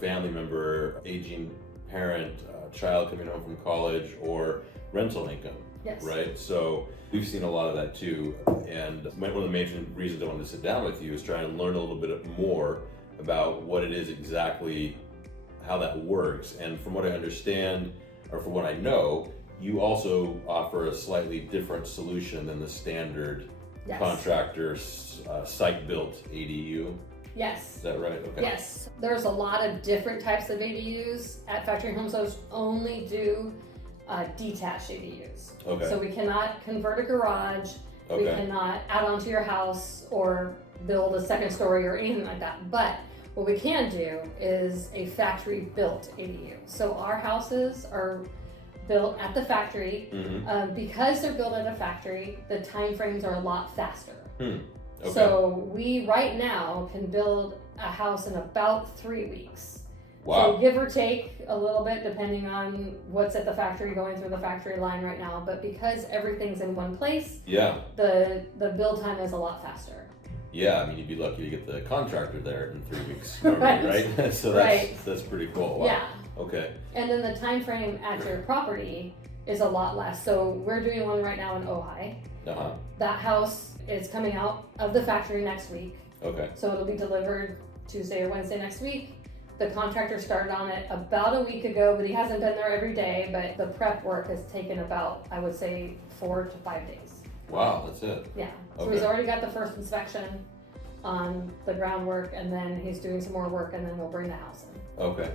family member, aging parent, child coming home from college, or rental income. Yes. Right? So we've seen a lot of that too. And one of the major reasons I wanted to sit down with you is try and learn a little bit more about what it is exactly, how that works. And from what I understand, or from what I know, you also offer a slightly different solution than the standard contractor site-built ADU. Yes. Is that right? Okay. Yes. There's a lot of different types of ADUs. At Factory Home Centers only do detached ADUs. Okay. So we cannot convert a garage. We cannot add onto your house or build a second story or anything like that. But what we can do is a factory built ADU. So our houses are built at the factory. Because they're built at a factory, the time frames are a lot faster. Okay. So we right now can build a house in about 3 weeks. Wow. So give or take a little bit depending on what's at the factory, going through the factory line right now. But because everything's in one place, the build time is a lot faster. Yeah, I mean, you'd be lucky to get the contractor there in 3 weeks, normally, right? So that's pretty cool. Wow. Yeah. Okay. And then the time frame at your property is a lot less. So we're doing one right now in Ojai. That house is coming out of the factory next week. Okay. So it'll be delivered Tuesday or Wednesday next week. The contractor started on it about a week ago, but he hasn't been there every day. But the prep work has taken about, I would say, 4 to 5 days. Wow, that's it. Yeah. So he's already got the first inspection on the groundwork, and then he's doing some more work, and then we'll bring the house in. Okay.